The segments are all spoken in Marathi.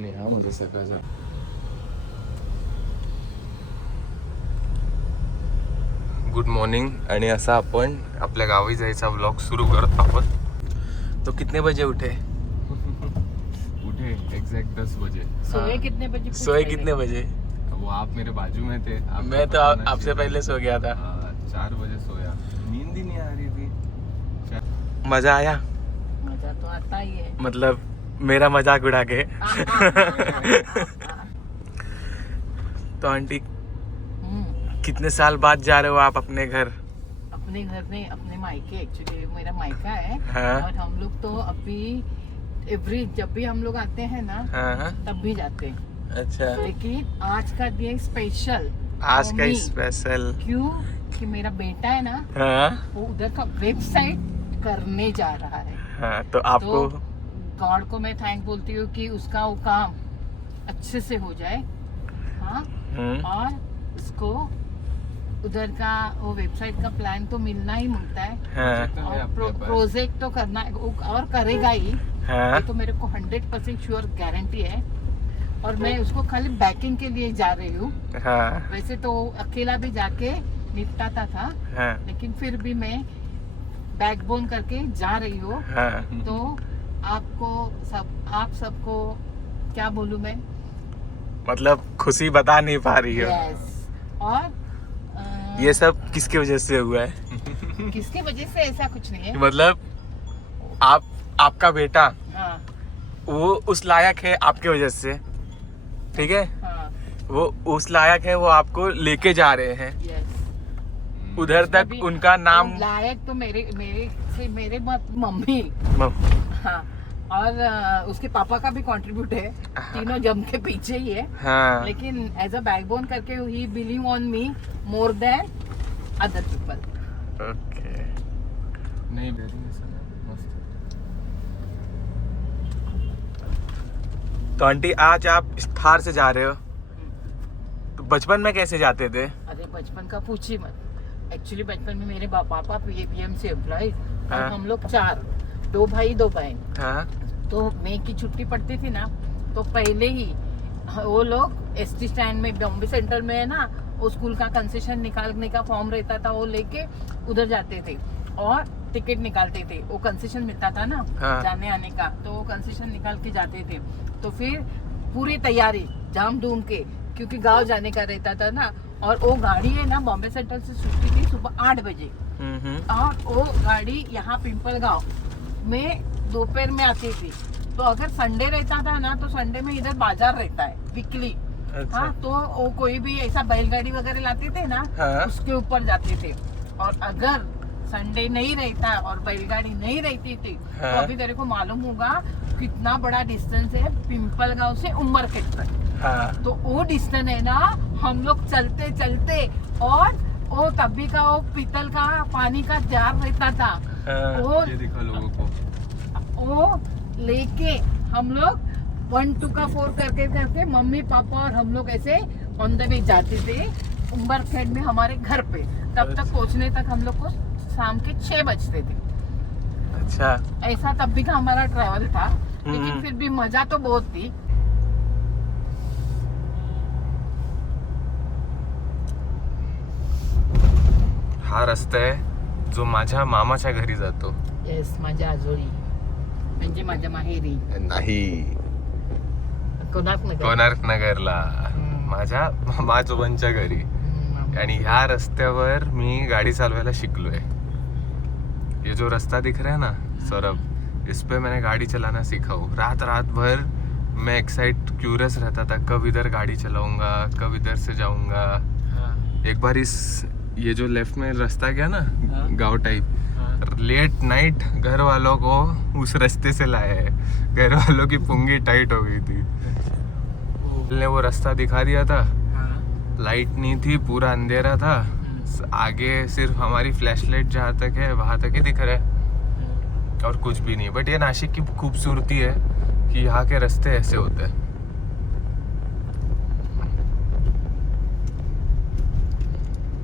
आणि हा माझा सकाळचा. Good morning. आणि असा आपण आपल्या गावी जायचा व्लॉग सुरू करत आहोत. तो कितने बजे उठे? उठे एग्जैक्ट 10 बजे. सोए कितने बजे? सोए कितने बजे? वो आप मेरे बाजू में थे. मैं तो आपसे पहले सो गया था. 4 बजे सोया. नींद ही नहीं आ रही थी. मजा आया? मजा तो आता ही है. मतलब मेरा मजाक उड़ा के. तो आंटी कितने साल बाद जा रहे हो आप अपने घर? अपने घर में अपने मायके, एक्चुअली मेरा मायका है. हाँ. और हम लोग तो अभी जब भी हम लोग आते हैं ना, हाँ. तब भी जाते हैं. अच्छा. लेकिन आज का दिन स्पेशल. आज का स्पेशल क्यों? कि मेरा बेटा है ना, हाँ. वो उधर का वेबसाइट करने जा रहा है. हाँ, तो आपको गॉड को मैं थैंक बोलती हूँ कि उसका वो काम अच्छे से हो जाए. हाँ. और उसको उधर का वो वेबसाइट का प्लान तो मिलना ही मिलता है. हाँ. और प्रोजेक्ट तो करना है और करेगा ही. हाँ. ये तो मेरे को 100% श्योर गारंटी है. और मैं उसको खाली बैकिंग के लिए जा रही हूँ. हाँ. वैसे तो अकेला भी जाके निपटाता था. हाँ. लेकिन फिर भी मैं बैकबोन करके जा रही हूँ. हाँ. तो आप सबको क्या बोलूं मैं, मतलब खुशी बता नहीं पा रही हो. यस. और ये सब किसकी वजह से हुआ है? किसकी वजह से? ऐसा कुछ नहीं है. मतलब आपका बेटा हाँ. वो उस लायक है आपके वजह से. ठीक है. हाँ. वो उस लायक है, वो आपको लेके जा रहे हैं. यस. उधर तक उनका नाम लायक तो मेरे मम्मी. हाँ. और उसके पापा का भी कंट्रीब्यूट है. तीनों जम के पीछे ही है. हाँ. लेकिन एज अ बैकबोन करके ही believe on me more than other people. Okay. नहीं तो आंटी आज आप थार से जा रहे हो, तो बचपन में कैसे जाते थे? अरे बचपन का पूछी मत. एक्चुअली बचपन में मेरे पापा पीएमसी एम्प्लॉय और हाँ. हम लोग 4, 2 भाई 2 बहन. हाँ. तो मई की छुट्टी पड़ती थी ना, तो पहले ही वो लोग एसटी स्टैंड में बॉम्बे सेंटर में है ना, वो स्कूल का कंसेशन निकालने का फॉर्म रहता था, वो लेके उधर जाते थे और टिकट निकालते थे. वो कंसेशन मिलता था ना. हाँ. जाने आने का, तो वो कंसेशन निकाल के जाते थे. तो फिर पूरी तैयारी जाम धूम के, क्योंकि गांव जाने का रहता था ना. और वो गाड़ी है ना, बॉम्बे सेंटर से छुट्टी थी सुबह 8 बजे. और वो गाड़ी यहाँ पिंपल गांव में दोपहर में आती थी. तो अगर संडे रहता था ना, तो संडे में इधर बाजार रहता है वीकली. अच्छा. हाँ. तो वो कोई भी ऐसा बैलगाड़ी वगैरह लाते थे ना. हाँ. उसके ऊपर जाते थे. और अगर संडे नहीं रहता और बैलगाड़ी नहीं रहती थी, हाँ. तो अभी तेरे को मालूम होगा कितना बड़ा डिस्टेंस है पिंपल गांव से उमरखेड़ तक. हाँ. तो वो डिस्टेंस है ना, हम लोग चलते चलते, और वो तभी का वो पीतल का पानी का जार रहता था. हाँ. वो ये दिखा लोगों को. वो लेके हम लोग 1 2 का 4 करके मम्मी पापा और हम लोग ऐसे ऑन द वे जाते थे उमरखेड़ में हमारे घर पे. तब तक पहुंचने तक हम लोग को शाम के 6 बजते थे. अच्छा. ऐसा तब भी का हमारा ट्रैवल था. लेकिन फिर भी मजा तो बहुत थी. हा रस्ता आहे जो माझ्या मामाच्या घरी जातो. येस. माझ्या आजोळी म्हणजे माझ्या माहेरी. नाही, कोणार्क नगरला माझ्या मामाजोबांच्या घरी. आणि ह्या रस्त्यावर मी गाड़ी चालवायला शिकलोय. ये जो रास्ता दिख रहा है ना सौरभ, इस पे मैंने गाड़ी चलाना सीखा हूँ. रात भर मैं एक्साइट क्यूरियस रहता था, कब इधर गाड़ी चलाऊंगा, कब इधर से जाऊंगा. हाँ. एक बार ये जो लेफ्ट में रास्ता गया ना, हाँ. गाँव टाइप, हाँ. लेट नाइट घर वालों को उस रास्ते से लाया है. घर वालों की पुंगी टाइट हो गई थी. ने वो रास्ता दिखा दिया था. लाइट नहीं थी, पूरा अंधेरा था. आगे सिर्फ हमारी फ्लैशलाइट जहाँ तक है वहाँ तक ही दिख रहा है और कुछ भी नहीं. बट ये नासिक की खूबसूरती है कि यहाँ के रास्ते ऐसे होते हैं.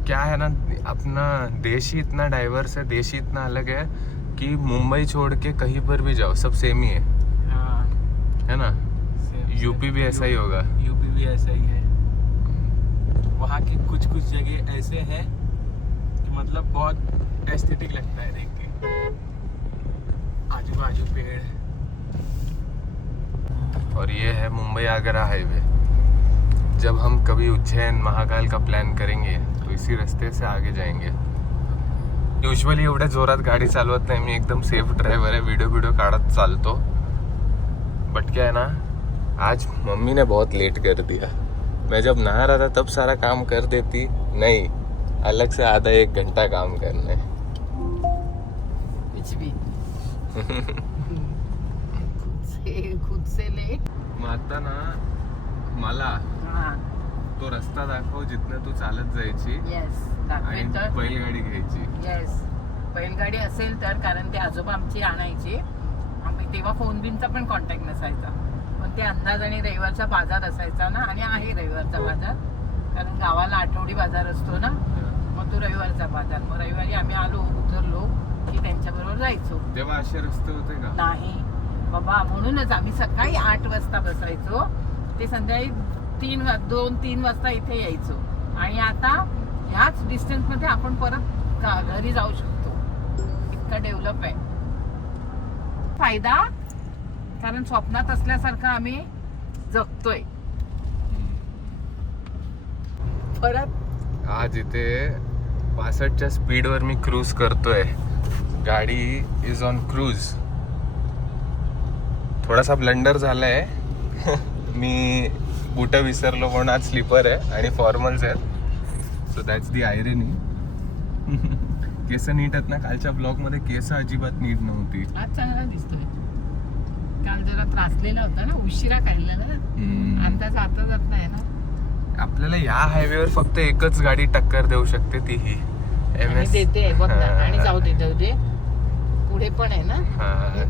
क्या है ना, अपना देश ही इतना डाइवर्स है, देश ही इतना अलग है कि मुंबई छोड़ के कहीं पर भी जाओ सब सेम ही है. है ना. यूपी भी ऐसा ही होगा। यूपी भी ऐसा ही है। वहाँ की कुछ कुछ जगह ऐसे हैं कि मतलब बहुत एस्थेटिक लगता है देख के, आजू बाजू पेड़। और ये है मुंबई आगरा हाईवे। जब हम कभी उज्जैन महाकाल का प्लान करेंगे तो इसी रास्ते से आगे जाएंगे। युजली एवढ्या जोरात गाडी चालवत नाही मी, एकदम सेफ ड्रायव्हर आहे, व्हिडिओ काढत चालतो। बट क्या है ना, आज मम्मी ने बहुत लेट कर दिया। मैं जब नहा रहा था तब सारा काम कर देती, नहीं अलग से आधा 1 घंटा काम करना है। कुछ भी खुद से ले। मग आता ना मला हाँ तो रस्ता दाखव जिथनं तू चालत जायची येस आणि दाखवेल तर बैलगाडी घ्यायची। येस बैलगाडी असेल तर, कारण ते आजोबा आमची आणायचे, आम्ही तेव्हा फोन बिनचा पण कॉन्टॅक्ट नसायचा, पण ते अंदाज आणि रविवारचा बाजार असायचा ना, आणि आहे रविवारचा बाजार, कारण गावाला आठवडी बाजार असतो ना, मग तो रविवारचा बाजार, मग रविवारी आम्ही आलो उतरलो की त्यांच्याबरोबर जायचो। तेव्हा असे रस्ते होते का? नाही बाबा, म्हणूनच आम्ही सकाळी 8 वाजता बसायचो, ते संध्याकाळी 2-3 वाजता इथे यायचो, आणि आता ह्याच डिस्टन्स मध्ये आपण परत घरी जाऊ शकतो, इतका डेव्हलप आहे। फायदा, कारण स्वप्नात असल्यासारखं आम्ही जगतोय परत। आज इथे 65च्या स्पीडवर मी क्रूज करतोय, गाडी इज ऑन क्रूज। थोडासा ब्लंडर झालाय मी बुटं विसरलो म्हणून आज स्लीपर आहे आणि फॉर्मल्स आहेत, सो दॅट्स दी आयरनी। केस नीट आहेत ना, कालच्या ब्लॉग मध्ये केस अजिबात नीट नव्हती। आज चांगला दिसतोय, काल जरा त्रासलेला होता ना, उशिरा काढलेला ना, अंदाज आता जात नाही ना। आपल्याला या हायवेवर फक्त एकच गाडी टक्कर देऊ शकते, ती ही आणि देते बघ ना, आणि जाऊ दे पुढे पण आहे ना,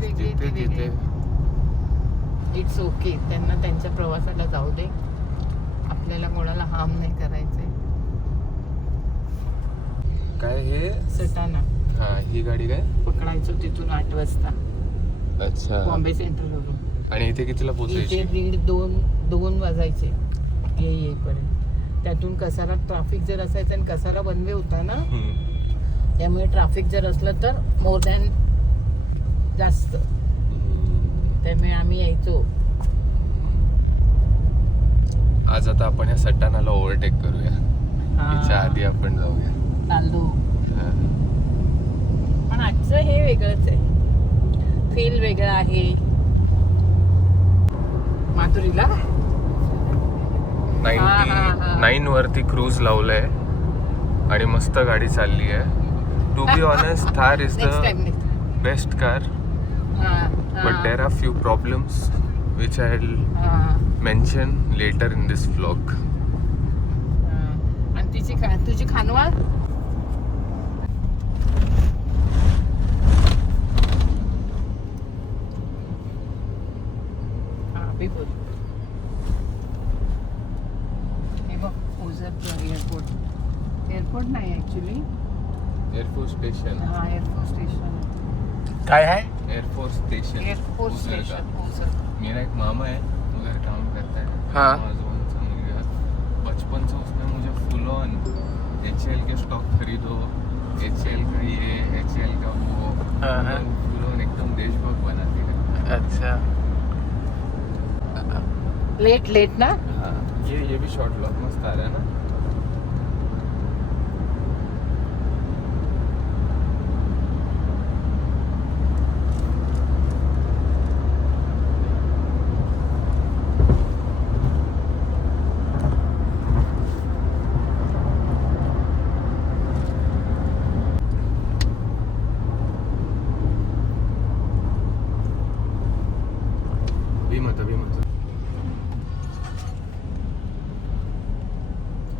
तिथे इट्स ओके, त्यांना त्यांच्या प्रवासाला जाऊ दे, आपल्याला कोणाला हार्म नाही करायचंय। काय हे सटाणा हा, ही गाडी काय पकडायचो तिथून 8 वाजता अच्छा, बॉम्बे सेंट्रल वरून, आणि इथे कितीला इथे पोहोचायची? 2 वाजायचे येईपर्यंत। त्यातून कसारा ट्रॅफिक जर असायचं आणि कसारा वन वे होता ना, त्यामुळे ट्रॅफिक जर असलं तर मोर दॅन जास्त, त्यामुळे आम्ही यायचो। आज आता आपण या सट्टानाला ओव्हरटेक करूया, त्याच्या आधी आपण जाऊया। चाललो, पण आजचं हे वेगळंच आहे, फील वेगळं आहे। माधुरीला 99 वरती क्रूज लावलंय आणि मस्त गाडी चालली आहे। To be honest, Thar is the best car, but there are few problems which I'll mention later in this vlog. आणि तुझी खानवाळ बिलकुल। हे बघ ओझरचं एअरपोर्ट नाही ऍक्च्युली, एअरफोर्स स्टेशन। हा एअरफोर्स स्टेशन, काय है? Air force station. Air force station Ozar. मेरा एक मामा है, उधर काम करता है। हाँ। आजोबांचा मुलगा, बचपन से उसने मुझे फुल ऑन HCL के स्टॉक खरीदो, HCL का ये, HCL का वो, फुल ऑन एकदम देशभक्त बना दिया। अच्छा, लेट ना। हाँ, ये भी शॉर्ट ब्लॉक मस्त आ रहा है ना।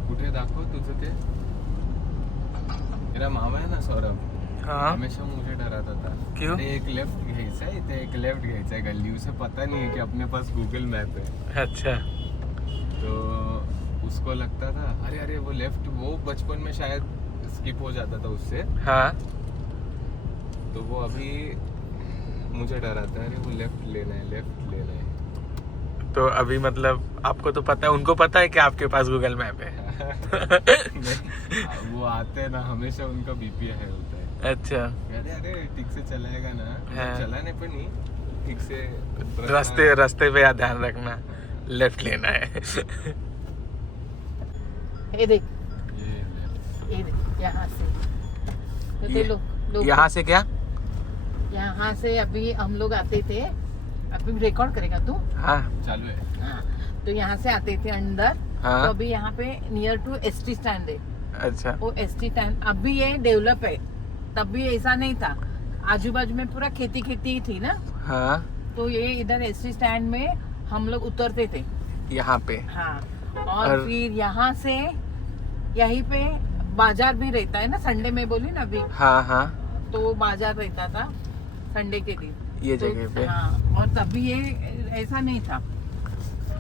कुठे दाखव तुझं ते? मेरा मामा है ना सौरभ, हाँ, हमेशा मुझे डराता था। क्यों? अरे एक लेफ्ट घ्यायचा है, इथे एक लेफ्ट घ्यायचा है गली, उसे पता नहीं है कि अपने पास गूगल मैप है। अच्छा, तो उसको लगता था अरे अरे वो लेफ्ट, वो बचपन में शायद स्किप हो जाता था उससे, हाँ, तो वो अभी मुझे डराता है, अरे वो लेफ्ट लेना है, लेफ्ट लेना है। तो अभी मतलब आपको तो पता है, उनको पता है कि आपके पास गूगल मैप है। वो आते हैं ना, हमेशा उनका बीपी हाई होता है। अच्छा, अरे अरे ठीक से चलाएगा ना, हाँ। चलाने पे नहीं, ठीक से रास्ते पे ध्यान रखना, लेफ्ट लेना है। ये देख, ये ये देख, यहाँ से तो ते लोग यहाँ से क्या? यहाँ से अभी हम लोग आते थे, अभी रिकॉर्ड करेगा तू? हाँ चालू है। हाँ, तो यहाँ से आते थे अंदर। हाँ। तो अभी यहाँ पे नियर टू एसटी स्टैंड है। अच्छा, वो एसटी स्टैंड अभी ये डेवलप है, तब भी ऐसा नहीं था, आजू बाजू में पूरा खेती खेती ही थी ना। हाँ तो ये इधर एसटी स्टैंड में हम लोग उतरते थे। यहाँ पे। हाँ, और फिर यहाँ से यहीं पे बाजार भी रहता है ना, संडे में बोली ना अभी, हाँ हाँ, तो बाजार रहता था संडे के दिन ये तो, जगह पे। हाँ, और तभी ये ऐसा नहीं था।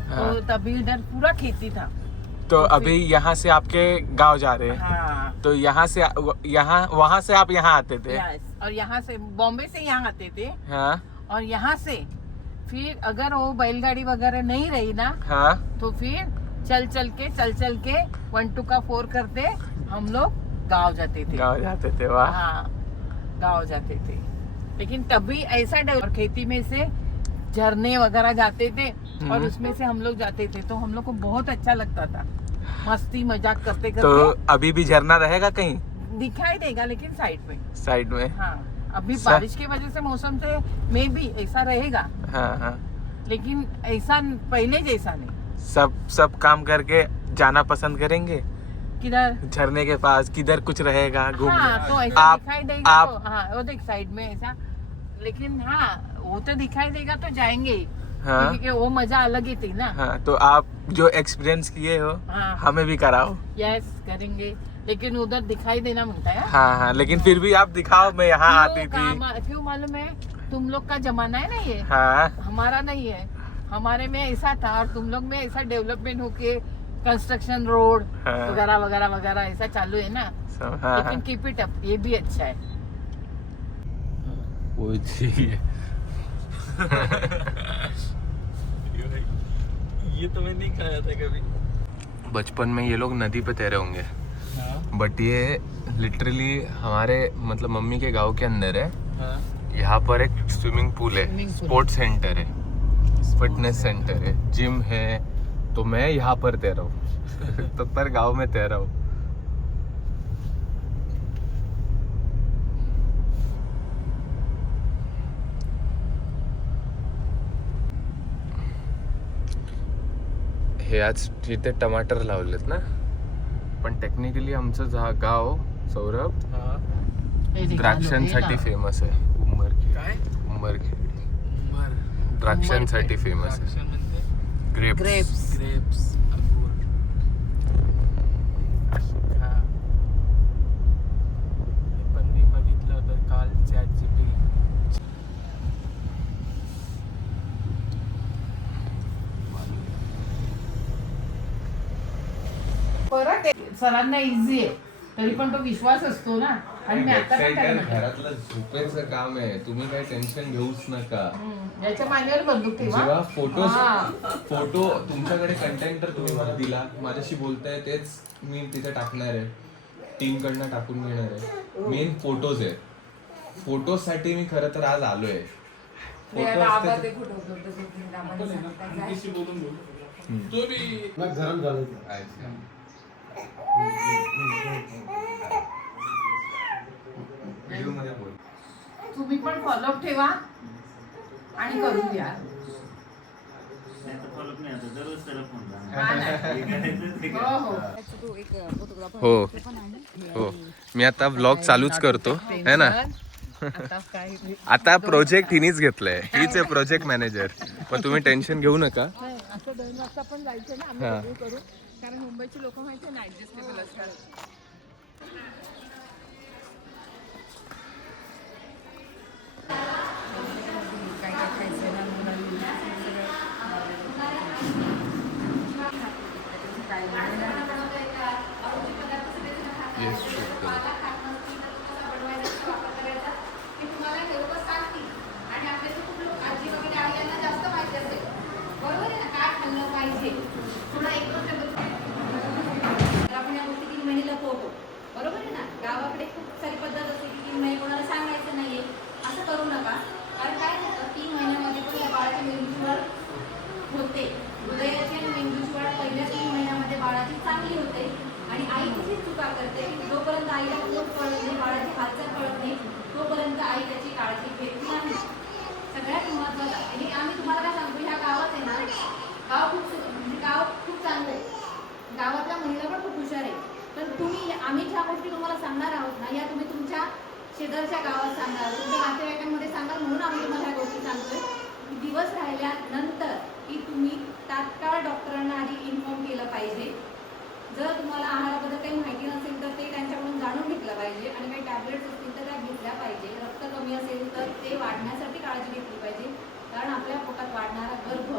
हाँ। तो तभी इधर पूरा खेती था। तो अभी यहाँ से आपके गांव जा रहे हैं, हाँ, तो यहाँ से यहाँ वहाँ से आप यहाँ आते थे? यस, और यहाँ से बॉम्बे से यहाँ आते थे। हाँ और यहाँ से फिर अगर वो बैलगाड़ी वगैरह नहीं रही ना, हाँ, तो फिर चल चल के 1 2 का 4 करते हम लोग गाँव जाते थे। गाँव जाते थे, वाह। हाँ, गाँव जाते थे। लेकिन तभी ऐसा डेवलप, खेती में से झरने वगैरह जाते थे और उसमें से हम लोग जाते थे, तो हम लोग को बहुत अच्छा लगता था, मस्ती मजाक करते तो करते। अभी भी झरना रहेगा कहीं दिखाई देगा लेकिन साइड में। साइड में? हाँ, अभी बारिश की वजह से मौसम से में भी ऐसा रहेगा, हाँ हाँ, लेकिन ऐसा पहले जैसा नहीं। सब काम करके जाना पसंद करेंगे किधर? झरने के पास, किधर कुछ रहेगा घूमने। हाँ, तो ऐसा आप- दिखाई देगा आप- तो हाँ, वो देख साइड में ऐसा, लेकिन हाँ वो तो दिखाई देगा तो जाएंगे ही, हाँ क्योंकि वो मजा अलग ही थी ना। हाँ, तो आप जो एक्सपीरियंस किए हो हाँ, हमें भी कराओ। यस करेंगे, लेकिन उधर दिखाई देना मिलता है। हाँ हाँ, लेकिन फिर भी आप दिखाओ, मैं यहाँ आती थी। क्यों मालूम है? तुम लोग का जमाना है ना ये, हाँ हमारा नहीं है। हमारे में ऐसा था और तुम लोग में ऐसा डेवलपमेंट होके कंस्ट्रक्शन रोड हाँ। वगैरह वगैरह वगैरह ऐसा चालू है ना। सब, हाँ लेकिन कीप इट अप, ये भी अच्छा है। वो जी ये तो मैं नहीं खाया था कभी। बचपन में ये लोग नदी पे तैरे होंगे, हाँ बट ये लिटरली हमारे मतलब मम्मी के गांव के अंदर है। हाँ, यहाँ पर एक स्विमिंग पूल है, Swimming pool। स्पोर्ट्स सेंटर है, फिटनेस सेंटर है, जिम है। तो मैं यहाँ पर तैरा हूँ तो पर गांव में तैरा हूँ। हे आज तिथे टमाटर लावलेत ना, पण टेक्निकली आमचं गाव सौरभ हाँ। हे देखा, द्राक्षांसाठी हे ना. फेमस आहे. उंबरखेड, काय? उंबरखेड बर. द्राक्षांसाठी फेमस आहे. द्राक्ष म्हणजे ग्रेप्स. ग्रेप्स. ग्रेप्स, अंगूर. हा. मी पण बघितलं होतं काल ChatGPT. परत सरांना इझी आहे, तरी पण तो विश्वास असतो ना. आणि मी आता पण त्याला म्हटलं, घरातलं झोपेचं काम आहे, तुम्ही काही टेन्शन घेऊच नका. याच्या मानेवर बंदूक ठेवा. जेव्हा फोटो हा. फोटो तुमच्याकडे कंटेंट तर तुम्ही मला दिला, माझ्याशी बोलताय, तेच मी तिथे टाकणार आहे, टीम कडनं टाकून घेणार आहे. मेन फोटोज आहे, फोटोज साठी मी खरं तर आज आलोय. फोटो असते गरम झालं व्हिडिओ मध्ये बोल. तुम्ही पण फॉलोअप ठेवा आणि करून घ्या. हा ना. हो, हो. हो हो, मी आता ब्लॉग चालूच करतो है ना. आता काय आता प्रोजेक्ट हिनीच घेतलाय, हीच आहे प्रोजेक्ट मॅनेजर, पण तुम्ही टेन्शन घेऊ नका. असं 2 वाजता पण जायचं ना, हा. आम्ही सगळं करू, कारण मुंबईची लोक माहिती ना ऍडजस्टेबल असतात. काय काय खायचं ना मुलांना येस, शूट करू. आणि आपल्याला खूप लोक आजी वगैरे आहे यांना जास्त माहिती असेल, बरोबर आहे ना. काय गाव म्हणजे गाव खूप चांगलं आहे. गावातल्या महिला पण खूप हुशार आहे. तर तुम्ही आम्ही ज्या गोष्टी तुम्हाला सांगणार आहोत ना, या तुम्ही तुमच्या शेजारच्या गावात सांगाल, तुमच्या नातेवाईकांमध्ये सांगाल, म्हणून आम्ही तुम्हाला ह्या गोष्टी सांगतोय की दिवस राहिल्यानंतर की तुम्ही तात्काळ डॉक्टरांना आधी इन्फॉर्म केलं पाहिजे. जर तुम्हाला आहाराबद्दल काही माहिती नसेल तर ते त्यांच्याकडून जाणून घेतलं पाहिजे आणि काही टॅबलेट्स असतील तर त्या घेतल्या पाहिजे. रक्त कमी असेल तर ते वाढण्यासाठी काळजी घेतली पाहिजे, कारण आपल्या पोटात वाढणारा गर्भ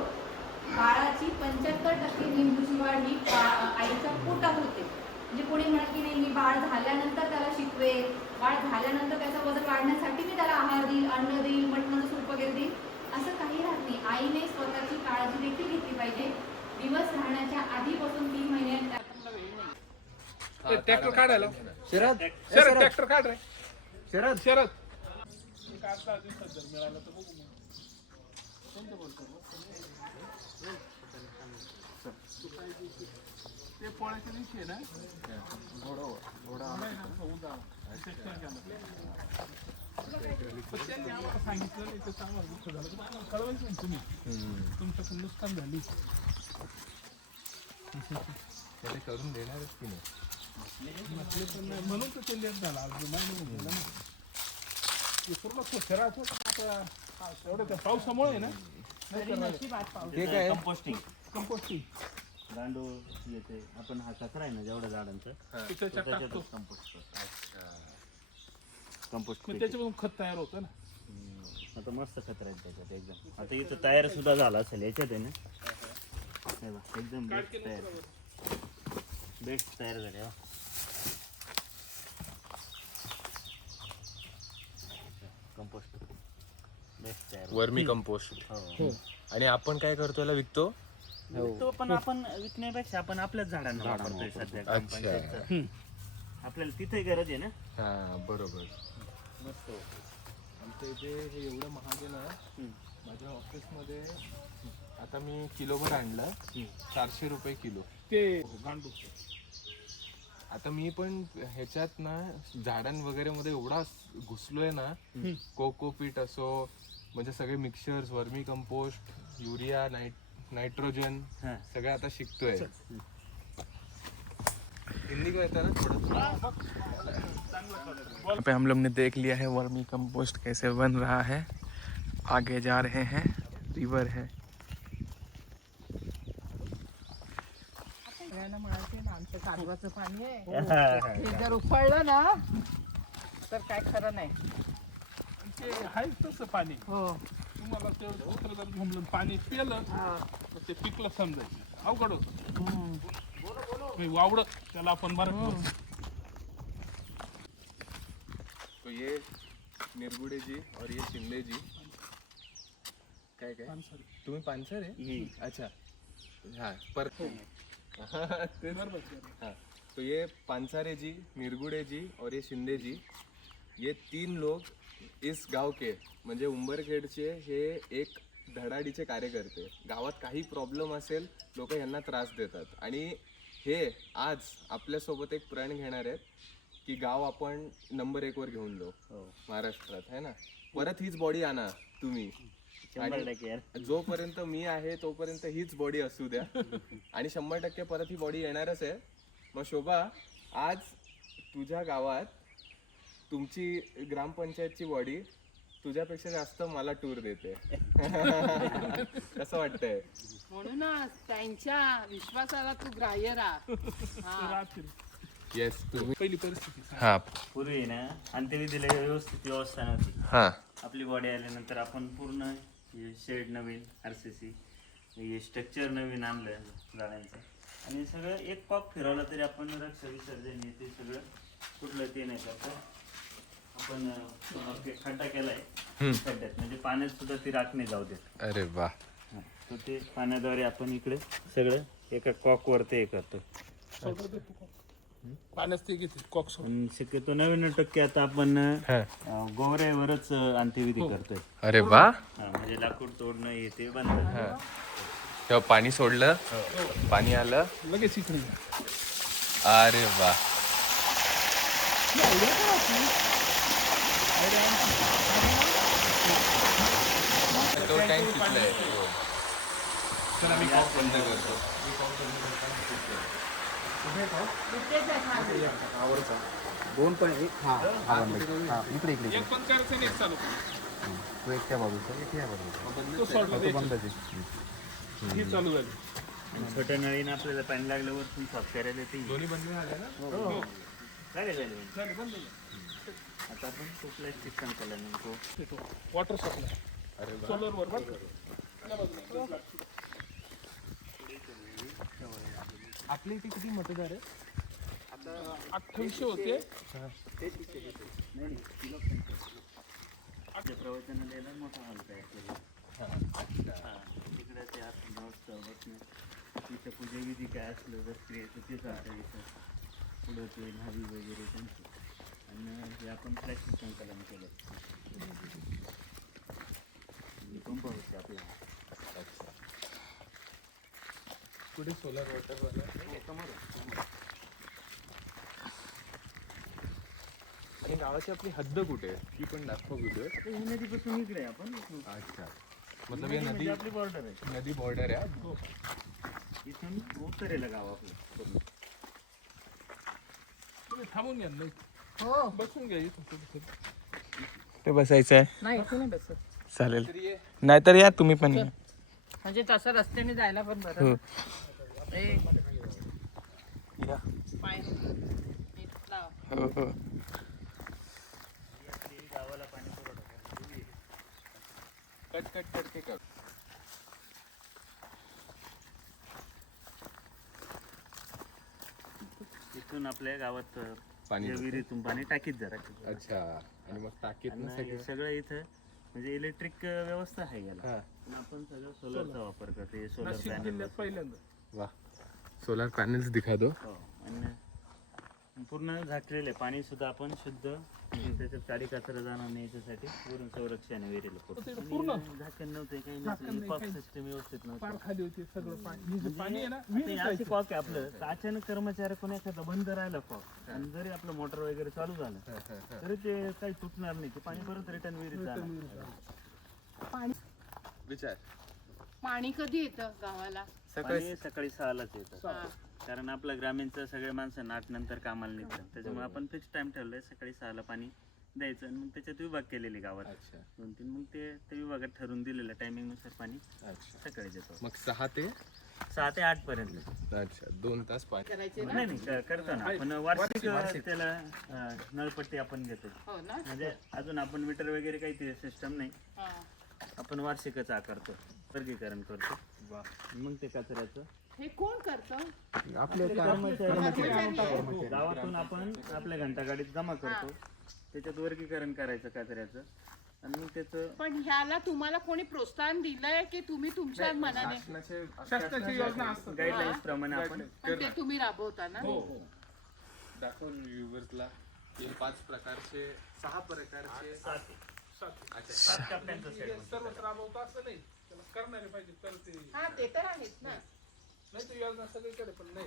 बाळाची 75% मेंदूची वाढ ही आईच्या पोटात होते. म्हणजे कोणी म्हणत की नाही मी बाळ झाल्यानंतर त्याला शिकवेल, बाळ झाल्यानंतर त्याचं वजन वाढण्यासाठी मी त्याला आहार देईल, अन्न देईल, मटणाचं सूप वगैरे देईल, असं काही राहत नाही. आईने स्वतःची काळजी देखील घेतली पाहिजे. दिवस राहण्याच्या आधीपासून 3 महिन्यात ट्रॅक्टर काढायला शरद ट्रॅक्टर काढ रे शरद शरद मिळालं तर बघू मग. कोणतं बोलतो ते पोळ्याच्या दिवशी आहे ना त्यांनी आम्हाला सांगितलं नाही त्याचं आम्हाला दुःख झालं तर आम्हाला कळवायचं नाही तुम्ही तुमच्याकडून नुकसान झाली ते करून देणारच की नाही. म्हटले पण नाही म्हणून तर ते लेट झाला आज नाही म्हणून गेला ना ते पूर्ण शहरात आता एवढं त्या पावसामुळे आहे ना ते काय कंपोस्टिंग गांडूळ येते. आपण हा कचरा आहे ना जेवढा झाडांचा त्याच्यात टाकतो कंपोस्ट कंपोस्ट मग त्याच्यापासून खत तयार होतं ना. आता मस्त कचरा आहे त्याच्यात एकदम. आता इथं तयार सुद्धा झाला असेल याच्यात आहे ना. हे बघ, एकदम बेस्ट तयार बेस्ट तयार झाले. हो कंपोस्ट बेस्ट तयार. वर्मी कंपोस्ट. हो आणि आपण काय करतो याला विकतो. तो पण आपण विकण्यापेक्षा आपण आपल्याच झाडांना वापरतोय सध्या ग्रामपंचायतचं. आपल्याला तिथे गरज आहे ना. हा बरोबर. मस्त आमच्या इथे हे एवढं महाग आहे ना. माझ्या ऑफिसमध्ये आता मी किलोभर आणलं 400 रुपये किलो. ते गांडूळ आता मी पण ह्याच्यात ना झाडां वगैरे मध्ये एवढा घुसलोय ना. कोकोपीट असो म्हणजे सगळे मिक्सचर्स, वर्मी कंपोस्ट, युरिया, नाइट्रोजन सगळं आता शिकतोय. हिंदी को येता ना थोड़ा. यहाँ पे हम लोग ने देख लिया है वर्मी कंपोस्ट कैसे बन रहा है. आगे जा रहे हैं, रिवर है. म्हणायचे ना आमचं कालवाचं पाणी आहे, हे जर उफळलं ना तर काय खरं नाही. ते आहेच तसं पाणी. हो तुम्हाला ते दुसरं जर घुमलं पाणी पिलं तर ते पिकलं समजायचं अवघड होतं. वावड त्याला आपण बरं. तो ये निरगुडे जी और ये शिंदे जी. काय काय तुम्ही पानसर आहे. अच्छा हाँ पर हाँ तो ये पानसारे जी, निरगुडे जी और ये शिंदे जी, ये 3 लोग इस गाव के म्हणजे उंबरखेडचे हे एक धडाडीचे कार्यकर्ते. गावात काही प्रॉब्लेम असेल लोक यांना त्रास देतात आणि हे आज आपल्यासोबत एक प्रण घेणार आहेत की गाव आपण नंबर 1 वर घेऊन जाऊ महाराष्ट्रात है ना. परत हीच बॉडी आणा तुम्ही. आणि जोपर्यंत मी आहे तोपर्यंत हीच बॉडी असू द्या आणि 100% परत ही बॉडी येणारच आहे. मग शोभा आज तुझ्या गावात तुमची ग्रामपंचायतची बॉडी तुझ्यापेक्षा जास्त मला टूर देते. कसं वाटतंय. म्हणूनच त्यांच्या विश्वासाला तू ग्राह्य राहा. येस तुम्ही पहिली परिस्थिती हा पूर्वी ना अंत्यविधीला व्यवस्थित व्यवस्था नव्हती. हा आपली बॉडी आल्यानंतर आपण पूर्ण शेड नवीन RCC हे स्ट्रक्चर नवीन आणलं झाडांचं आणि सगळं एक कॉक फिरवलं तरी आपण रक्त विसर्जन हे ते सगळं कुठलं ते नाही करतं. आपण खड्डा केलाय खड्ड्यात म्हणजे पाण्यात सुद्धा ती राख नाही जाऊ देत. अरे वा. तर ते पाण्याद्वारे आपण इकडे सगळं एका कॉकवर ते हे करतो. पाण्यात ते घेते कॉक सोड. आणि शक्यतो 99% आता आपण गोवऱ्यावरच अंत्यविधी करतोय. अरे वा. म्हणजे लाकूड तोडणं येते बंद. तेव्हा पाणी सोडलं पाणी आलं लगेच इकडे अरे वा. तो टँक तिथला आहे. चला मी कॉक बंद करतो. इथेच आहे खाली. दोन पण एक हा हा बंद इकडे इकडे एक पण करायचं नाही चालू. तो एक त्या बाजूचा एक या बाजूचा तो सोडला तो बंद आहे. ही चालू झाली. आणि छोट्या नळीनं आपल्याला पाणी लागल्यावर तुम्ही साफ करायला येते. दोन्ही बंद झाले ना. हो चालेल चालेल. झाले बंद झाले. आता आपण तो प्लॅस्टिक संकलन तो येतो. वॉटर सप्लाय सोलर वर बघ. आपल्या इथे किती मतदार आहे? 2800 होते. आपल्या प्रवचन द्यायला मोठा हॉल तयार केला. तिकडे ते आपण बसणं तिथं पूजाविधी काय असलं जर क्रियेचं ते चालतं इथं पुढं ते न्हावी वगैरे त्यांचं. आणि हे आपण प्लॅस्टिक संकलन केलं. पंप होते आपल्याला. पुढे सोलर वॉटर वाला आणि गावाची आपली हद्द कुठे आहे ही पण दाखव कुठे. आता ही नदीपासून इकडे आहे आपण. अच्छा मतलब ये नदी म्हणजे आपली बॉर्डर आहे. नदी बॉर्डर आहे. इथून उत्तरेला गाव आपलं पूर्ण. तुम्ही थांबून घ्या नाही हो. बसून घ्या इथं थोडं. ते बसायचं आहे. नाही इथे नाही बसत. चालेल. नाहीतर या तुम्ही पण या. म्हणजे तसं रस्त्याने जायला पण बरं. ए, या. पाय नीट लाव. हो हो. कट कट करके कर. इथून आपल्या गावात पाणी जे विहिरीतून पाणी टाकीत जरा. अच्छा आणि मग टाकीत ना आणि हे सगळं इथं म्हणजे इलेक्ट्रिक व्यवस्था आहे याला. हा पण आपण सगळं सोलरचा वापर करतो. Solar Nashik panel. जिल्ह्यात पहिल्यांदा. वाह सोलर पॅनल्स दिखा दो. हो. आणि पूर्ण झाकलेलं आहे. पाणी सुद्धा आपण शुद्ध म्हणजे त्याच्यात काडी कचरा जाणार नाही याच्यासाठी वरून संरक्षण आहे विहिरीला पूर्ण. आणि झाकण नव्हते काही नव्हतं. कॉक सिस्टम व्यवस्थित पार नव्हतं. खाली होती सगळं पाणी. हे जे पाणी आहे ना आता विहिरीत हे अशी जायचं. कॉक आहे आपलं तर अचानक कर्मचारी कोणी एखादा बंद राहिला कॉक आणि जरी आपलं मोटर वगैरे चालू झालं तरी ते काही तुटणार नाही. ते पाणी परत रिटर्न विहिरीत जाणार. पाणी विचार पाणी कधी येतं गावाला? पाणी सकाळी 6लाच येतं. हा. कारण आपलं ग्रामीणचं सगळे माणसं 8 नंतर कामाला निघतात. त्याच्यामुळे आपण फिक्स टाइम ठेवलंय सकाळी 6ला पाणी द्यायचं. आणि मग त्याच्यात विभाग केलेले गावात अच्छा 2-3. मग ते विभागात ठरवून दिलेलं टायमिंग नुसार पाणी अच्छा सकाळी देतो. मग 6 ते 6 ते 8 पर्यंत. अच्छा 2 तास पाणी. करायचे ना? नाही नाही करतो ना आपण वार्षिक त्याला नळपट्टी आपण घेतो. हो ना. म्हणजे अजून आपण मीटर वगैरे काही सिस्टम नाही. हा. आपण वार्षिकच आकारतो. वर्गीकरण करतो. मग ते कचऱ्याचं हे कोण करतं? गावातून आपण आपल्या घंटागाडीत जमा करतो. त्याच्यात वर्गीकरण करायचं कचऱ्याचं आणि मग त्याचं पण ह्याला तुम्हाला कोणी प्रोत्साहन दिलंय की तुम्ही तुमच्या मनाने? शासनाची योजना असतात. गाईडलाईन्स प्रमाणे आपण पण ते तुम्ही राबवता ना? हो. दाखव व्ह्युअर्सला हे 5 प्रकारचे 6 प्रकारचे 7 टप्प्यांचं सेट. सर्वच राबवता असं नाही. त्याला करणारे पाहिजे तर ते. हा ते तर आहेच ना. नाही तर योजना सगळीकडे पण नाही.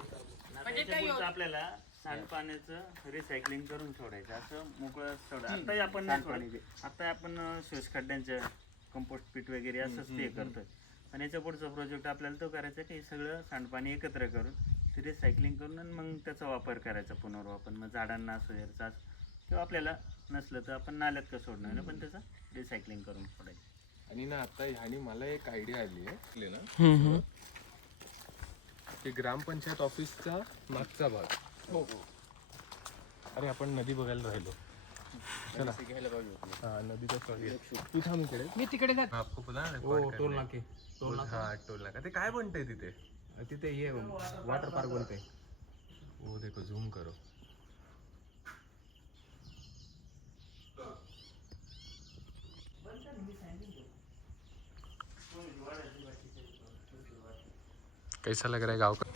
म्हणजे त्या पुढचं आपल्याला सांडपाण्याचं रिसायकलिंग करून सोडायचं. असं मोकळं सोडा. आताही आपण नाही सोडायचं. आता आपण शोषखड्ड्यांचं कंपोस्ट पीट वगैरे असंच ते करतोय. आणि याच्या पुढचा प्रोजेक्ट आपल्याला तो करायचा की हे सगळं सांडपाणी एकत्र करून ते रिसायकलिंग करून आणि मग त्याचा वापर करायचा पुनर्वापर. मग झाडांना असो याचा किंवा आपल्याला नसलं तर आपण नाल्यात का सोडणार नाही पण त्याचं रिसायकलिंग करून सोडायचं. आणि ना आता ह्यानी मला एक आयडिया आली आहे ना की ग्रामपंचायत ऑफिसचा मागचा भाग. हो. अरे आपण नदी बघायला राहिलो. चला हा नदीच्या सॉरी तू थांब इकडे. मी तिकडे जाते. आपको पता है टोल नाके हाँ टोल नाका. ते काय बनतंय तिथे? तिथे ये वाटर पार्क बनते. वो देखो झूम करो. कैसा लग रहा है गाव का?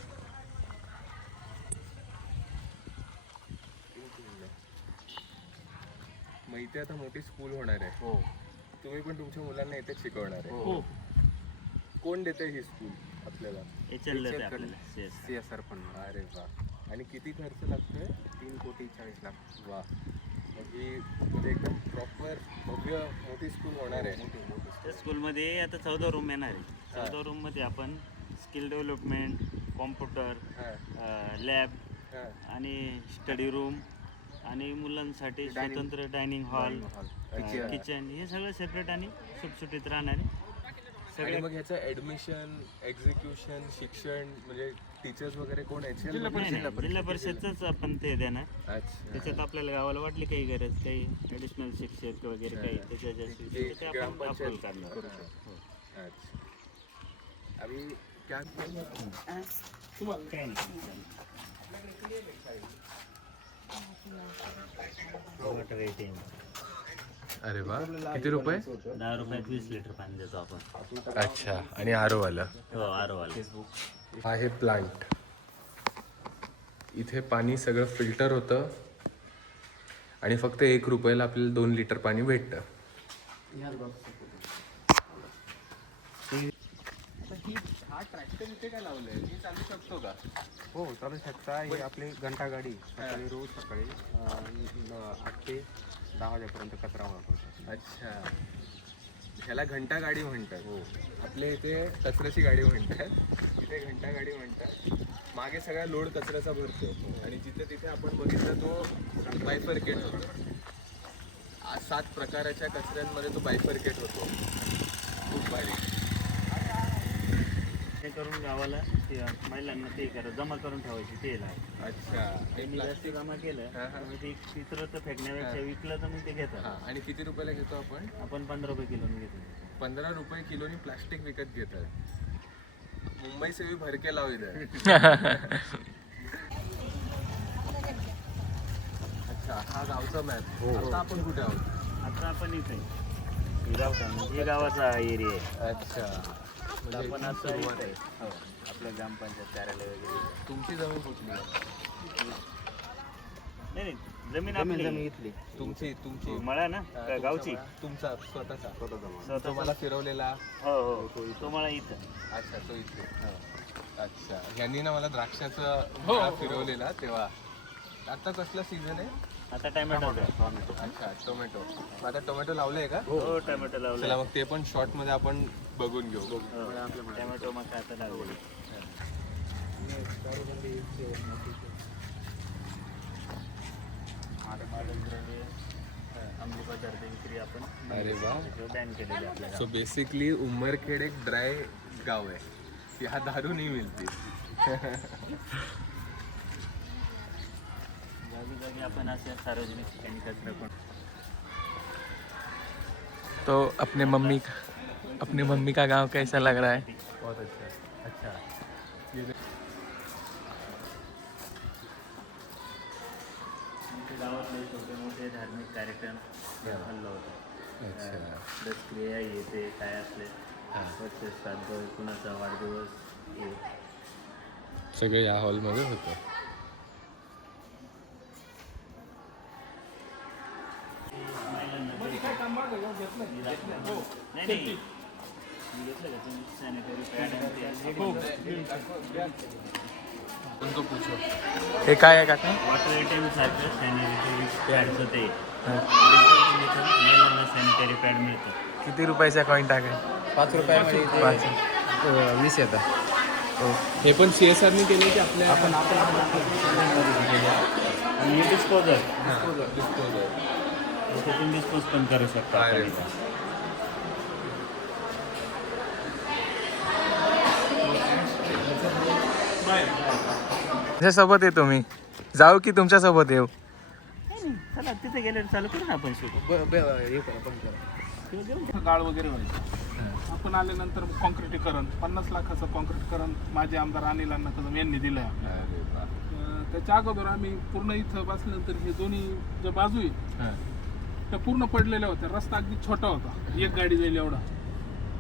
माहिती आता मोठी स्कूल होणार आहे. हो तुम्ही पण तुमच्या मुलांना इथे शिकवणार आहे. हो. कोण देते ही स्कूल आपल्याला? HL आपल्याला CSR पण. अरे वा. आणि किती खर्च लागतोय? 3,40,00,000. वा. मग ही म्हणजे एकदम प्रॉपर भव्य मोठी स्कूल होणार आहे. त्या स्कूलमध्ये आता 14 रूम येणार आहे. 14 रूम मध्ये आपण स्किल डेव्हलपमेंट, कॉम्प्युटर, लॅब आणि स्टडी रूम आणि मुलांसाठी स्वतंत्र डायनिंग हॉल, किचन, हे सगळं सेपरेट आणि सुटसुटीत राहणार आहे. आणि मग ह्याचं ऍडमिशन, एक्झिक्युशन, शिक्षण म्हणजे टीचर्स वगैरे कोण आहेत? जिल्हा परिषदच आपण ते देणार. अच्छा. त्याच्यात आपल्याला गावाला वाटली काही गरज, काही ॲडिशनल शिक्षक वगैरे काही त्याच्या ते ते आपण ग्रामपंचायत approve करणार. करू शकतो. अच्छा. अभी क्या काही नाही. वॉटर रेटिंग अरे वा, किती रुपये? 10 रुपयात 20 लिटर पाणी देतो आपण. अच्छा. आणि आरो वाला हो, आरो वाला. आहे प्लांट. इथे पाणी सगळं फिल्टर होतं आणि फक्त 1 रुपयाला आपल्याला 2 लिटर पाणी भेटतं. हा ट्रॅक्टर इथे काय लावलंय? हे चालू शकतो का? हो चालू शकता. ही आपली घंटा गाडी सकाळी रोज सकाळी 8 ते 10 वाजेपर्यंत कचरा वापरतो. अच्छा. ह्याला घंटा गाडी म्हणतात. हो. आपल्या इथे कचऱ्याची गाडी म्हणतात, इथे घंटा गाडी म्हणतात. मागे सगळा लोड कचऱ्याचा भरतो आणि जिथे तिथे आपण बघितलं तो बायफर्केट होतो. 7 प्रकाराच्या कचऱ्यांमध्ये तो बायफर्केट होतो. खूप भारी. हे करून गावाला ते महिलांना ते करा, जमा करून ठेवायची तेल आहे. अच्छा. त्यांनी जास्त जमा केलं तर ते इतरत्र फेकण्यापेक्षा विकलं तर मग ते घेतात. हां. आणि किती रुपयाला घेतो आपण? आपण 15 रुपये किलोने घेतो. 15 रुपये किलोनी प्लास्टिक विकत घेतात. मुंबई से भी भर के लाव इधर. अच्छा. हा गावचा मॅप. आता आपण कुठे आहोत? आता आपण इथे हे गावाचा एरिया आहे. अच्छा. म्हणजे आपण इथून आता सुरुवात इथे आहे. हो, आपलं ग्रामपंचायत कार्यालय वगैरे. तुमची जमीन कुठली? नाही जमीन आपली इथली तुमची तुमची मळा ना तुमचा गावची मळा. तुमचा स्वतःचा स्वतःचा. तो मला फिरवलेला. हो हो, तो मळा इथं. अच्छा. तो इथे. अच्छा. यांनी ना मला द्राक्षाचा मळा फिरवलेला तेव्हा. आता कसला सीझन आहे? आता टोमॅटो. अच्छा. टोमॅटो. आता टोमॅटो लावले का? हो, टोमॅटो लावला. चला मग ते पण शॉर्ट मध्ये आपण बघून घेऊ. टोमॅटो मग आता लावले. अंमली पदार्थ विक्री आपण अरे वा. बॅन केलेली आपल्याला. सो बेसिकली उमरखेड एक ड्राय गाव आहे. यहाँ दारू नहीं मिलती. जागी आपण असे सार्वजनिक ठिकाणी कचरा पण. तो अपने मम्मी का गांव कैसा लग रहा है? बहुत अच्छा. अच्छा. आमच्या गावातले छोटे मोठे धार्मिक कार्यक्रम हल्ला होता. अच्छा. दसक्रिया येते काय असले वर्ष श्राद्ध, कुणाचा वाढदिवस हे सगळं या हॉलमध्ये होतं. नाही सॅनिटरी उनको पूछो. हे काय आहे काका? वॉटर आयटम सारखं सॅनिटरी पॅडचं ते महिलांना सॅनिटरी पॅड मिळतं. किती रुपयाचा कॉईन टाकाय? 5 रुपयामध्ये 20 येतात. हे पण CSR ने केले की आपल्या आणि डिस्पोजल डिस्पोजल. त्यातून डिस्पोज पण करू शकतो अरे आपण. वा. सोबत येतो मी. जाऊ की तुमच्या सोबत येऊ? चला तिथे गेल्यावर चालू करू ना आपण शूट. गाळ वगैरे व्हायचं. आपण आल्यानंतर कॉन्क्रिटीकरण 50 लाखाचं कॉन्क्रिटीकरण माझे आमदार अनिल अण्णा कदम यांनी दिलं आहे. अरे वा. त्याच्या अगोदर आम्ही पूर्ण इथं बसल्यानंतर हे दोन्ही ज्या बाजू आहेत हां. त्या पूर्ण पडलेल्या होत्या. रस्ता अगदी छोटा होता, एक गाडी जाईल एवढा.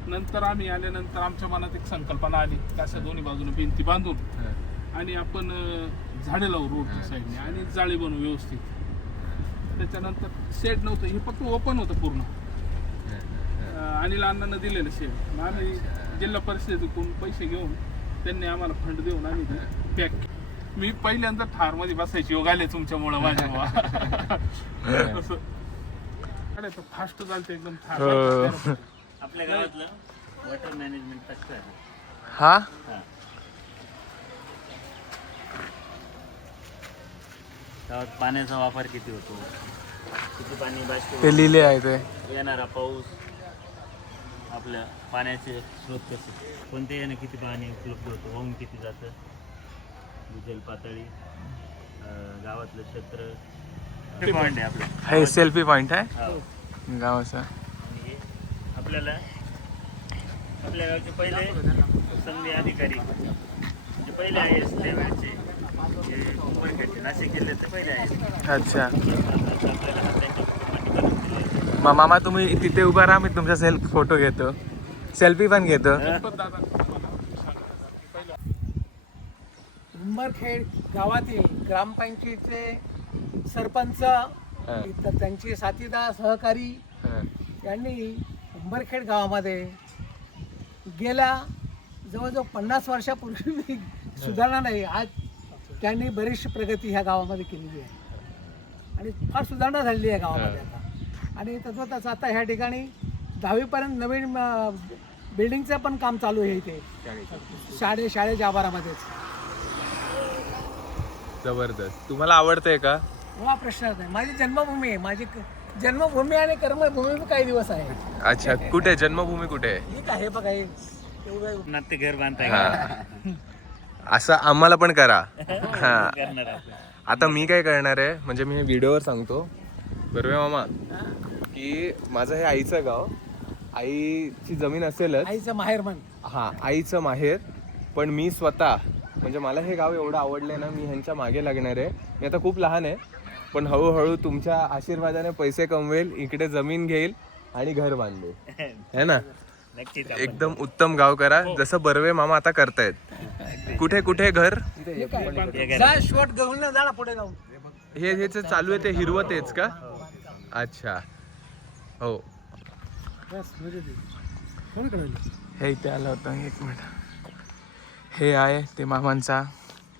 नंतर आम्ही आल्यानंतर आमच्या मनात एक संकल्पना आली की अशा दोन्ही बाजूने भिंती बांधून आणि आपण झाडे लावू रोडच्या साईडने आणि जाळी बनवू व्यवस्थित. त्याच्यानंतर शेड नव्हतं, हे फक्त ओपन होतं पूर्ण. अनिल अण्णांना दिलेलं शेड. मग आम्ही जिल्हा परिषदेकडून पैसे घेऊन त्यांनी आम्हाला फंड देऊन आम्ही ते पॅक. मी पहिल्यांदा थारमध्ये बसायची योग आले तुमच्यामुळं माझ्या असं फास्ट चालते एकदम थार. आपल्या गावातलं वॉटर मॅनेजमेंट फॅक्टर हा हा. गावात पाण्याचा वापर किती होतो, किती पाणी बाष्प ते लिहिले आहे ते. येणारा पाऊस, आपल्या पाण्याचे स्रोत कसे, कोणत्या याने किती पाणी उपलब्ध होतं, वाहून किती जातं, भूजल पातळी, गावातलं क्षेत्र, पॉईंट आहे आपलं. हे सेल्फी पॉइंट आहे हो. गावाचा. आणि हे आपल्याला आपल्या गावचे पहिले संधी अधिकारी जे पहिले आहे त्यावेळेचे जे मुंबईकडचे नाशिक जिल्ह्याचे पहिले आहे. अच्छा आपल्याला हा त्यांच्या पाठीमागे दिलेला आहे. मामा तुम्ही तिथे उभा राहा, मी तुमचा फोटो घेतो, सेल्फी पण घेतो. उंबरखेड गावातील ग्रामपंचायतीचे सरपंच इतर त्यांचे साथीदार सहकारी यांनी उंबरखेड गावामध्ये गेल्या जवळजवळ 50 वर्षापूर्वी सुधारणा नाही, आज त्यांनी बरीचशी प्रगती ह्या गावामध्ये केलेली आहे आणि फार सुधारणा झालेली आहे गावामध्ये आता. आणि तसंच आता ह्या ठिकाणी 10वीपर्यंत नवीन बिल्डिंगचं पण काम चालू आहे इथे शाळेच्या आवारामध्येच. जबरदस्त. तुम्हाला आवडतंय का? हा प्रश्नच नाही. माझी जन्मभूमी आहे, माझी जन्मभूमी आणि कर्मभूमी काही दिवस आहे. अच्छा, कुठे जन्मभूमी कुठे आहे? ठीक आहे बघा हे एवढं पुन्हा ते घर बांधताय हा. असं आम्हाला पण करा. हा करणार आपण. आता मी काय करणार आहे, म्हणजे मी व्हिडिओवर सांगतो बरोबर मामा, की माझं हे आईचं गाव, आईची जमीन असेलच, आईचं माहेर म्हण. हा आईचं माहेर, पण मी स्वतः म्हणजे मला हे गाव एवढं आवडलंय ना, मी ह्यांच्या मागे लागणार आहे. मी आता खूप लहान आहे, पण हळूहळू तुमच्या आशीर्वादाने पैसे कमवेल, इकडे जमीन घेईल आणि घर बांधेल, है ना? नक्कीच आपण. एकदम उत्तम गाव करा, जसं बर्वे मामा आता करतायत. कुठे कुठे घर? हे घर. जा शॉट घेऊन जा ना पुढे जाऊन. हे जे चालू आहे ते हिरवं तेच का? अच्छा हो. बस म्हणजे ते. कोण कळलं? हे इथे आलं होतं, एक मिनिट. हे आहे ते मामांचा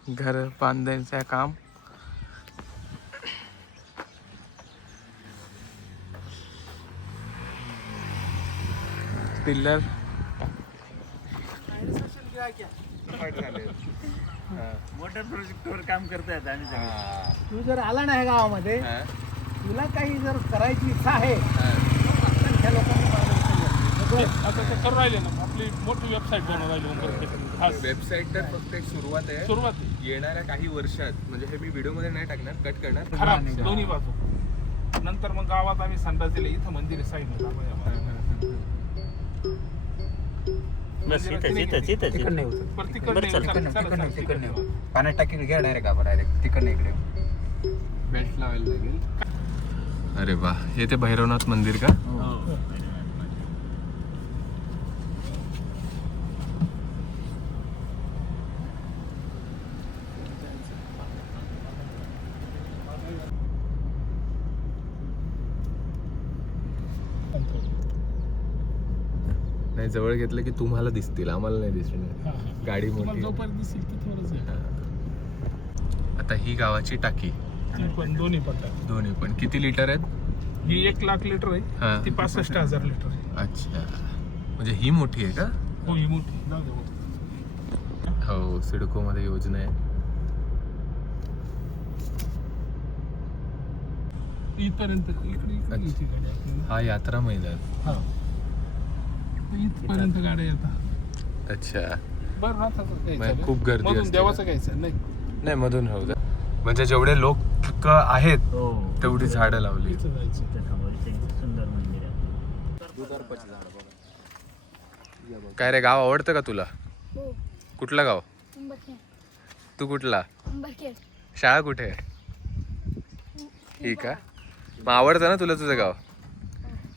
घर बांधायचं काम. पिल्लर मोटर प्रोजेक्टवर काम करतायत आणि सगळे. तू जर आला ना ह्या गावामध्ये, तुला काही जर करायची इच्छा आहे, तर ह्या लोकांनी आता ते करू राहिले ना, आपली मोठी वेबसाईट बनवून राहिली उंबरखेड खास. वेबसाईट तर फक्त एक सुरुवात आहे. सुरुवात आहे. येणाऱ्या काही वर्षात, म्हणजे हे मी व्हिडिओ मध्ये नाही टाकणार, कट करणार. खराब दोन्ही बाजू. नंतर मग गावात आम्ही संडास दिले, इथं मंदिर आहे साईडला. बस इथंच इथंच इथंच. बरं, चला. पाण्यात टाकी घ्या डायरेक्ट, आपण डायरेक्ट तिकडनं इकडे बेल्ट लावायला लागेल. अरे वा, हे ते भैरवनाथ मंदिर का? हो. नाही, जवळ घेतलं की तुम्हाला दिसतील, आम्हाला नाही दिसणार. गाडी मोठी. जोपर्यंत दिसेल तिथवरच आहे. आता ही गावाची टाकी, ती पण दोन्ही पण दोन्ही पण किती लिटर आहेत? ही 1,00,000 लिटर आहे, हा. ती 65,000 लिटर आहे. अच्छा, म्हणजे ही मोठी आहे का? हो, ही मोठी. जाऊ दे मोठी. हो, सिडको मध्ये योजना आहे. इथपर्यंत इकडे इथे गाडी आपल्याला. हा यात्रा मैदान. हा, इथपर्यंत गाड्या येतात. अच्छा, बरं राहतात म्हणजे घ्यायचं. खूप गर्दी मधून असते देवाचं का? घ्यायचं नाही, नाही, मधून राहू द्या. म्हणजे जेवढे लोक आहेत हो. तेवढी झाडं लावली. इथं जायचं. इथं थांबायचं. एक सुंदर मंदिर आहे. काय रे, गाव आवडतं का तुला? हो. कुठलं गाव? उंबरखेड. तू कुठला? उंबरखेड. शाळा कुठे आहे? ही का? मग आवडतं ना तुला तुझं गाव?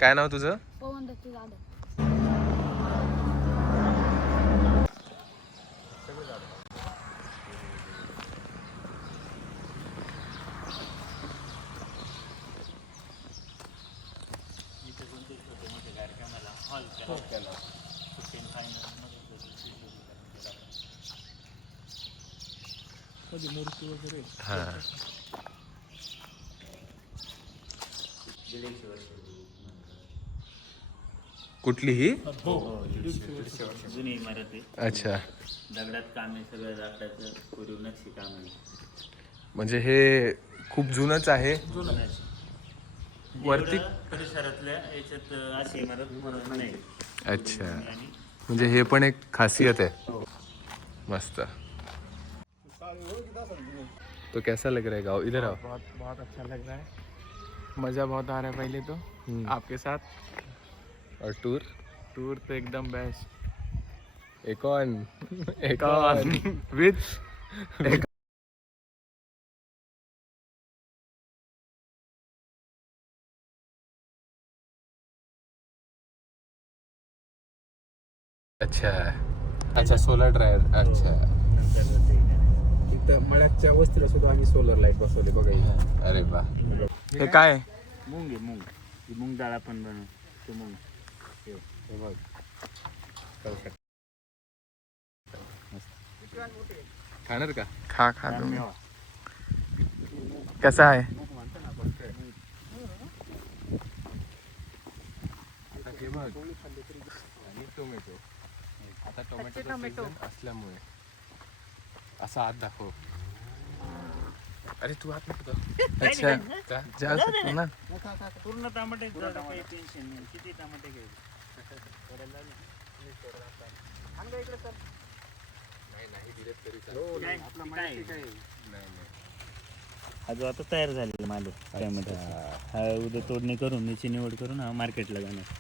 काय नाव तुझं? पवन दत्त जाधव. इथे कोणते छोटे मोठे कार्यक्रमाला हॉल केला. कधी मूर्ती वगैरे. हा. कुठली ही? जुनी इमारत आहे, अच्छा, दगडात काम आहे, सगळं लाकडाचं कोरीव नक्षी काम आहे. म्हणजे हे खूप जुनच आहे. वरती एवढं परिसरातल्या याच्यात अशी इमारत नाही. अच्छा, आणि म्हणजे हे पण एक खासियत आहे. मस्त. तो कैसा लग रहा है गाँव? इधर आओ. बहुत बहुत अच्छा लग रहा है, मज़ा बहुत आ रहा है पहले तो आपके साथ, और टूर टूर तो एकदम बेस्ट. एक ऑन विथ अच्छा अच्छा, सोलर ड्रायर. अच्छा, इथं मळ्याच्या वस्तीला सुद्धा आम्ही सोलर लाईट बसवले बघा इथं. अरे वा. हे काय आहे? मूग आहे, मूग. ही मूग डाळ आपण बनवतो, मूग. हे बघ. खाणार का? खा खा तुम्ही. मेवा. कसा आहे? आता हे बघ. आणि टोमॅटो. आता टोमॅटो असल्यामुळे असा हात दाखव. अरे तू हात नको दाखव. अच्छा, का? जा सकते ना. पूर्ण टमाटे काही टेन्शन नाही. किती टमाटे घ्यायचे? नाही दिले तरी काय? हा जो आता तयार झालेला माल आहे टमाटे, हा उद्या तोडणी करून याची निवड करून हा मार्केटला जाणार.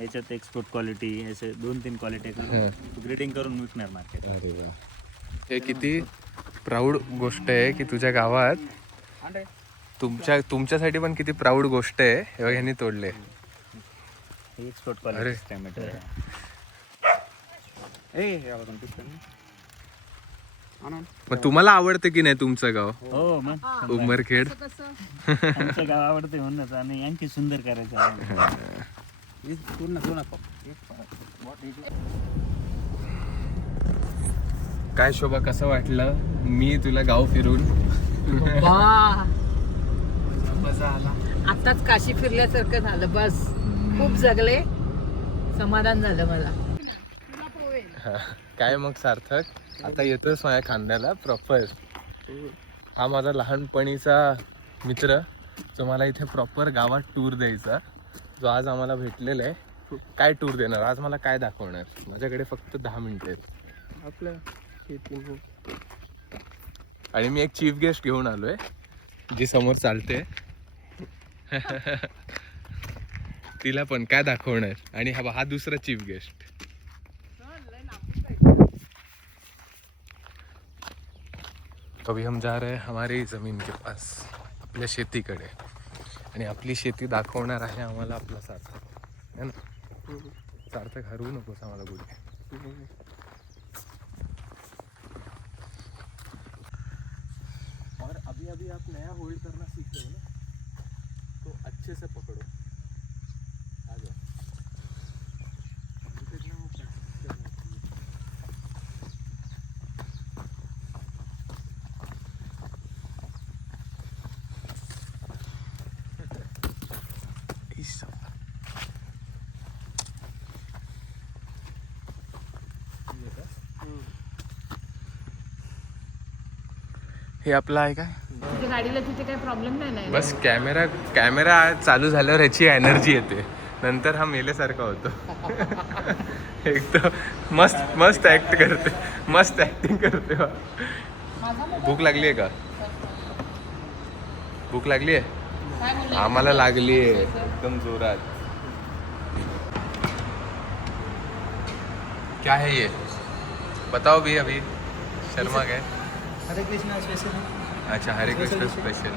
याच्यात एक्सपोर्ट क्वालिटी असे 2-3 क्वालिटी करून ग्रेडिंग करून विकणार मार्केट. अरे वा. हे किती प्राऊड गोष्ट आहे की तुझ्या गावात तुमच्यासाठी पण किती प्राऊड गोष्ट आहे. हे बघ, ह्यांनी तोडले. एक्सपोर्ट क्वालिटी टमाटो आहे. मग तुम्हाला आवडते की नाही तुमचं गाव हो मग उमरखेड? आमचं गाव आवडते म्हणूनच, आणि आणखी सुंदर करायचं आहे. काय शोभा, कसं वाटलं मी तुला गाव फिरून? वाह, मजा आला. आताच काशी फिरल्यासारखं झालं. बस खूप जगले, समाधान झालं मला. काय मग सार्थक, आता येतोस माझ्या खांद्याला प्रॉपर. हा माझा लहानपणीचा मित्र जो मला इथे प्रॉपर गावात टूर द्यायचा, जो आज आम्हाला भेटलेला आहे. काय टूर देणार आज मला? काय दाखवणार? माझ्याकडे फक्त 10 मिनिटं आहेत. आपलं शेती. आणि मी एक चीफ गेस्ट घेऊन आलोय जी समोर चालते. तिला पण काय दाखवणार? आणि हा दुसरा चीफ गेस्ट. अभी हम जा रहे हैं हमारी ज़मीन के पास, आपल्या शेतीकडे. आणि आपली शेती दाखवणार आहे आम्हाला आपला सार्थक, है ना? सार्थक, हरवू नकोस आम्हाला कुठे. और अभी अभी आप नया होल्ड करना सीख रहे हो ना, तो अच्छे से पकड़ो. आ जाओ. हे आपलं आहे का? तुझ्या गाडीला तिथे काही प्रॉब्लेम नाही ना? बस कॅमेरा चालू झाल्यावर ह्याची एनर्जी येते, नंतर हा मेल्यासारखा होतो. एक तर मस्त ऍक्ट करते, मस्त ऍक्टिंग करते. भूक लागली आहे का? भूक लागली आहे? आम्हाला लागली आहे एकदम जोरात. क्या है ये? बताओ भी. अभी शर्मा गए. हरे कृष्णा स्पेशल. अच्छा, हरे कृष्ण स्पेशल.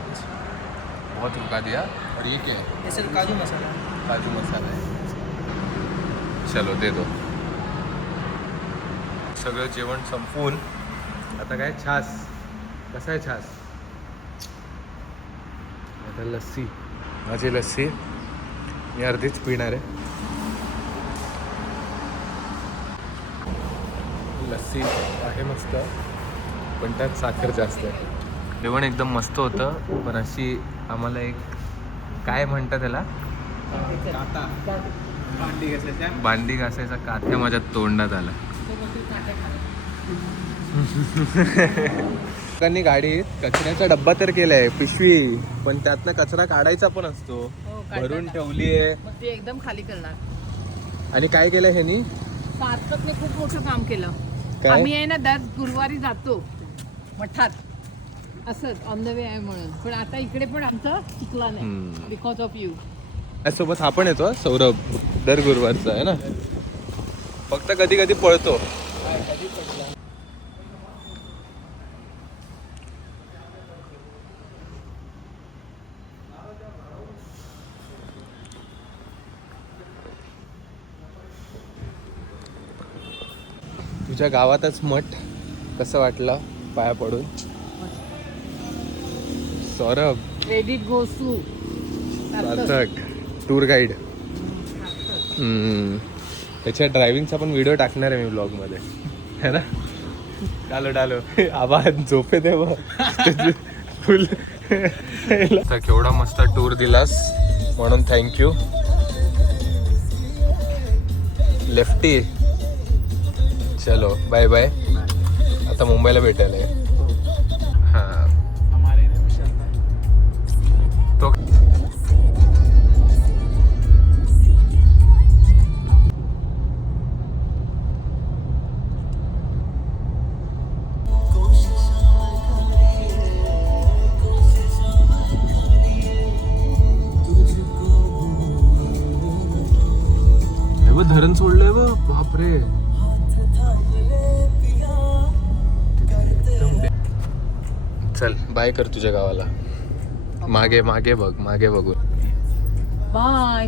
बहुत रुका दिया. और ये क्या है? ये सर काजू मसाला. काजू मसाला आहे. चलो दे दो. सगळं जेवण संपवून आता काय छास. कसं आहे छास? आता लस्सी. माझी लस्सी मी अर्धीच पिणार आहे. लस्सी आहे मस्त, पण त्यात साखर जास्त आहे. जेवण एकदम मस्त होतं, पण अशी आम्हाला एक काय म्हणतात त्याला, भांडी घासायच्या भांडी घासायचा काथ्या माझ्या तोंडात आला. लोकांनी गाडीत कचऱ्याचा डब्बा तर केलाय, पिशवी, पण त्यातनं कचरा काढायचा पण असतो. भरून ठेवली आहे. मग ते एकदम खाली करणार. आणि काय केलं ह्यानी? सार्थकने खूप मोठं काम केलं. काय? आम्ही आहे ना दर गुरुवारी जातो मठात असंच ऑन द वे आहे म्हणून, पण आता इकडे पण आमचं चुकला नाही हम्म. Because of you. सोबत हा पण येतो, सौरभ, दर गुरुवारचा आहे ना. फक्त कधी कधी पळतो. तुझ्या गावातच मठ कसं वाटलं पाया पडून? Saurabh, credit goes to Sarthak, tour guide. त्याच्या ड्रायव्हिंगचा पण व्हिडिओ टाकणार आहे मी ब्लॉग मध्ये, है ना. डालो आवाज झोपे दे फुल. केवढा मस्त टूर दिलास म्हणून थँक्यू. लेफ्टी, चलो बाय बाय. आता मुंबईला भेटायला आहे. हां तो धरण सोडलंय व बापरे. चल बाय कर तुझ्या गावाला. मागे मागे बघ, मागे बघून बाय.